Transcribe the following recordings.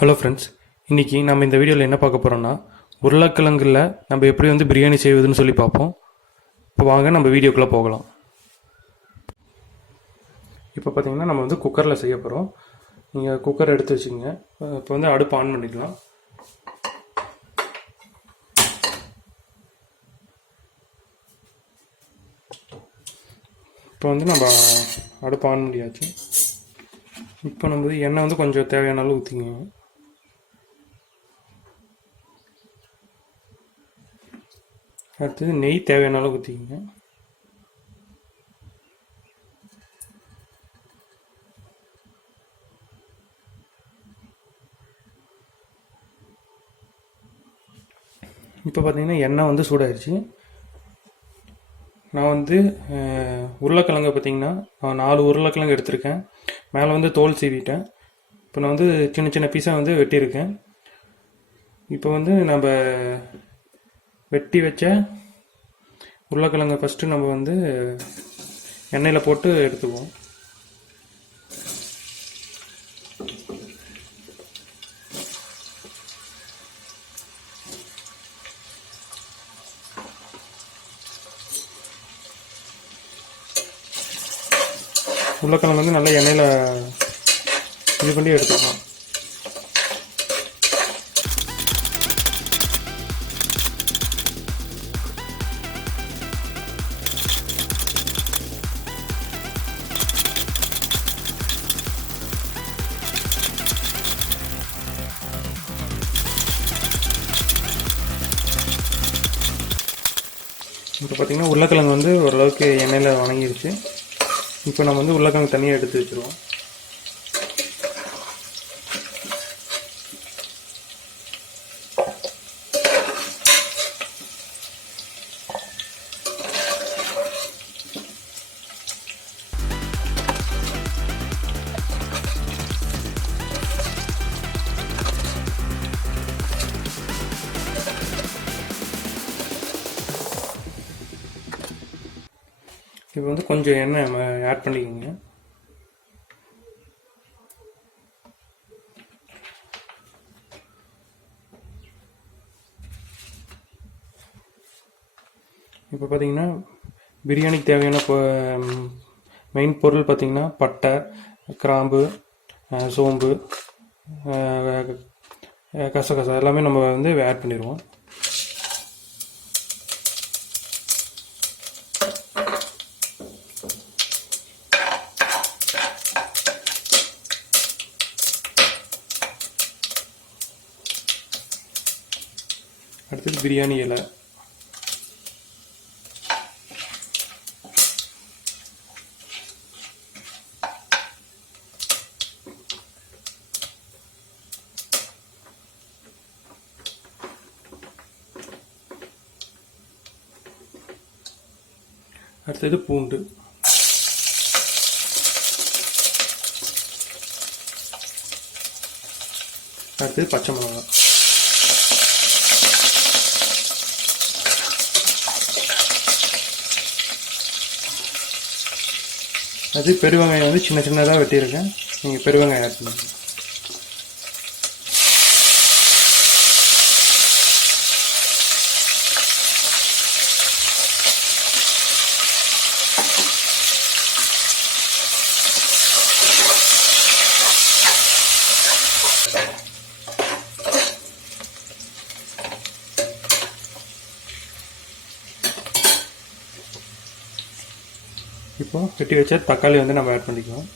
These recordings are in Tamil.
ஹலோ ஃப்ரெண்ட்ஸ், இன்றைக்கி நம்ம இந்த வீடியோவில் என்ன பார்க்க போகிறோம்னா உருளைக்கிழங்குல நம்ம எப்படி பிரியாணி செய்வதுன்னு சொல்லி பார்ப்போம். இப்போ வாங்க நம்ம வீடியோக்குள்ளே போகலாம். இப்போ பார்த்திங்கன்னா நம்ம குக்கரில் செய்ய போகிறோம். நீங்கள் குக்கர் எடுத்து வச்சுக்கோங்க. இப்போ அடுப்பு ஆன் பண்ணிக்கலாம். இப்போ நம்ம அடுப்பு ஆன் பண்ணியாச்சு. இப்போ நம்ம எண்ணெய் கொஞ்சம் தேவையான அளவு ஊற்றிக்கோங்க. அடுத்தது நெய் தேவையான அளவு ஊற்றிக்கோங்க. இப்போ பார்த்தீங்கன்னா எண்ணெய் சூடாயிருச்சு. நான் உருளைக்கிழங்கு பார்த்திங்கன்னா 4 உருளைக்கிழங்கு எடுத்திருக்கேன். மேலே தோல் சீவிட்டேன். இப்போ நான் சின்ன சின்ன பீஸாக வெட்டியிருக்கேன். இப்போ நம்ம வெட்டி வச்ச உருளைக்கிழங்கை ஃபஸ்ட்டு நம்ம எண்ணெயில் போட்டு எடுத்துக்குவோம். உருளைக்கிழங்கு நல்லா எண்ணெயில் இது பண்ணி எடுத்துக்கலாம். இப்போ பார்த்திங்கன்னா உருளைக்கிழங்கு ஓரளவுக்கு எண்ணெயில் வணங்கிடுச்சு. இப்போ நம்ம உருளைக்கிழங்கு தனியாக எடுத்து வச்சுருவோம். இப்போ கொஞ்சம் எண்ணெய் ஆட் பண்ணிக்கோங்க. இப்போ பார்த்தீங்கன்னா பிரியாணிக்கு தேவையான மெயின் பொருள் பார்த்திங்கன்னா பட்டை, கிராம்பு, சோம்பு, கசகசா எல்லாமே நம்ம ஆட் பண்ணிடுவோம். அடுத்தது பிரியாணி இலை. அடுத்தது பூண்டு. அடுத்தது பச்சை மிளகாய். அது பெருவெங்காயம் சின்ன சின்னதாக வெட்டியிருக்கேன். நீங்கள் பெருவெங்காயம் ஆட் பண்ணுங்க. இப்போ வெட்டி வச்ச தக்காளி நம்ம ஆட் பண்ணிக்குவோம்.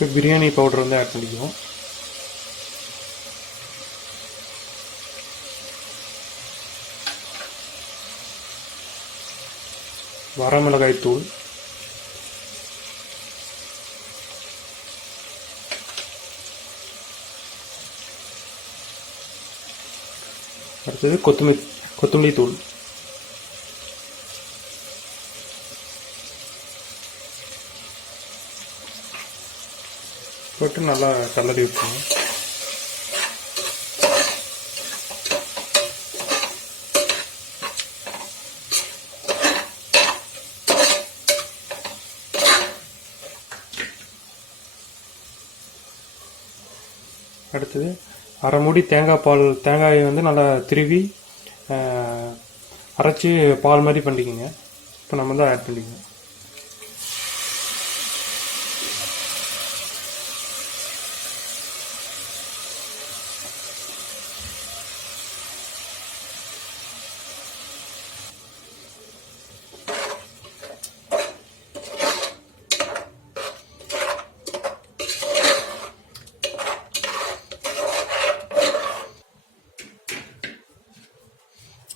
இப்போ பிரியாணி பவுடர் வந்து ஆட் பண்ணிக்குவோம். வரமிளகாய் தூள், அடுத்தது கொத்தமல்லி தூள், போட்டு நல்லா கலரி விட்டுருங்க. அடுத்தது அரை மூடி தேங்காயை வந்து நல்லா திருவி அரைச்சி பால் மாதிரி பண்ணிக்கோங்க. இப்போ நம்ம தான் ஆட் பண்ணிக்கோங்க.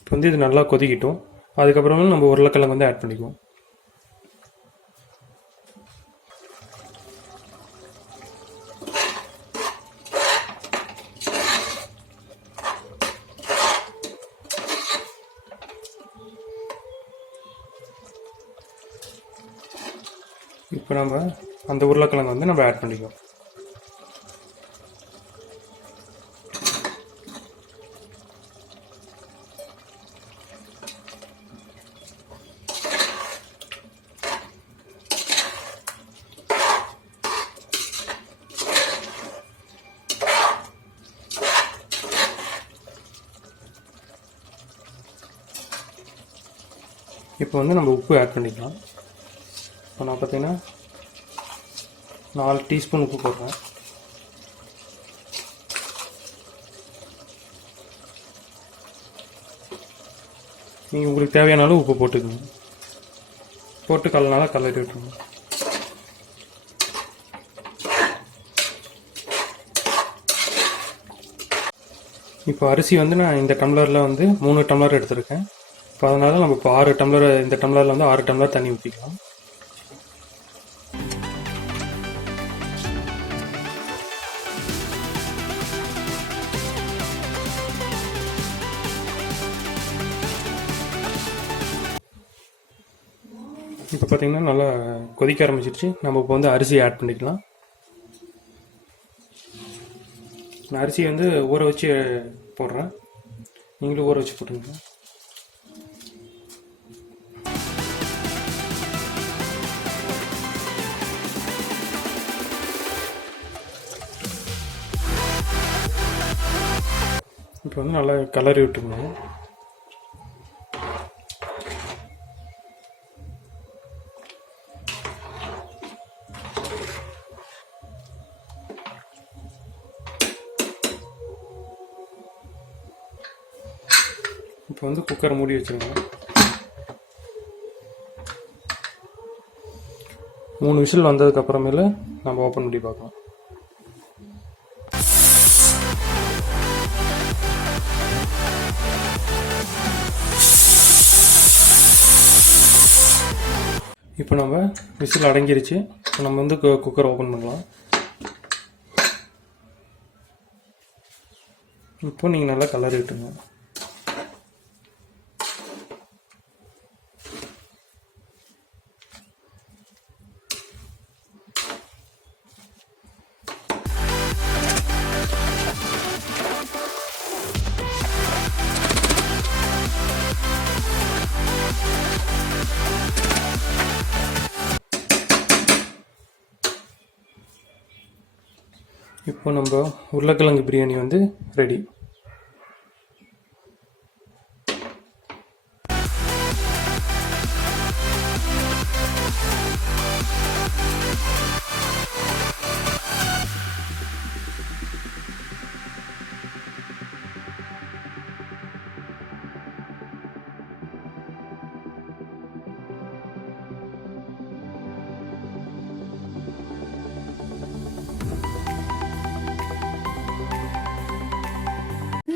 இப்போ வந்து இது நல்லா கொதிக்கிட்டோம். அதுக்கப்புறமா நம்ம உருளைக்கிழங்கு வந்து ஆட் பண்ணிக்குவோம். இப்போ நம்ம அந்த உருளைக்கிழங்கு வந்து நம்ம ஆட் பண்ணிக்குவோம். இப்போ வந்து நம்ம உப்பு ஆட் பண்ணிக்கலாம். இப்போ நான் பார்த்தீங்கன்னா 4 டீஸ்பூன் உப்பு போடுறேன். நீங்கள் உங்களுக்கு தேவையான அளவு உப்பு போட்டுக்கோங்க. போட்டு நல்லா கலரி விட்டுருங்க. இப்போ அரிசி வந்து நான் இந்த டம்ளரில் வந்து 3 டம்ளர் எடுத்திருக்கேன். இப்போ அதனால நம்ம இப்போ 6 டம்ளர், இந்த டம்ளரில் வந்து 6 டம்ளர் தண்ணி ஊற்றிக்கலாம். இப்போ பார்த்தீங்கன்னா நல்லா கொதிக்க ஆரம்பிச்சிருச்சு. நம்ம இப்போ வந்து அரிசி ஆட் பண்ணிக்கலாம். நான் அரிசி வந்து ஊற வச்சு போடுறேன், நீங்களும் ஊற வச்சு போட்டுருங்க. இப்போ வந்து நல்லா கலரி விட்டுருங்க. இப்போ வந்து குக்கரை மூடி வச்சுருங்க. 3 விசில் வந்ததுக்கப்புறமேல நம்ம ஓப்பன் பண்ணி பார்க்கலாம். இப்போ நம்ம விசில் அடங்கிருச்சு. இப்போ நம்ம வந்து குக்கர் ஓப்பன் பண்ணலாம். இப்போ நீங்கள் நல்லா கலரி விட்டுங்க. இப்போ நம்ம உருளைக்கிழங்கு பிரியாணி வந்து ரெடி.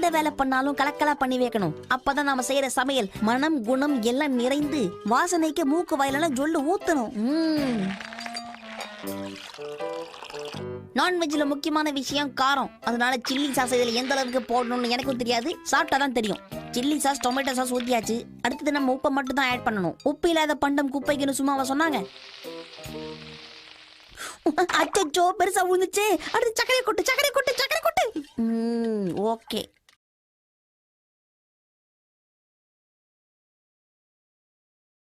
எந்த வேலை பண்ணாலும் கலக்கலா பண்ணி வைக்கணும். அப்பதான் நாம செய்யற சமையல் மனம் குணம் எல்லாம் நிறைந்து வாசனைக்கு மூக்கு வாயிலெல்லாம் ஜொல்லு ஊத்தணும். நான்வெஜ்ல முக்கியமான விஷயம் காரம். அதனால சில்லி சாஸ் இதுல எந்த அளவுக்கு போடணும்னு எனக்கும் தெரியாது, சாப்பிட்டாதான் தெரியும். சில்லி சாஸ் டொமேட்டோ சாஸ் ஊத்தியாச்சு. அடுத்தது நம்ம உப்பை மட்டும் தான் ஆட் பண்ணணும். உப்பு இல்லாத பண்டம் குப்பைக்குன்னு சும்மாவா சொன்னாங்க? அச்சோ பெருசா விழுந்துச்சு. அடுத்து சக்கரை கொட்டு. ஓகே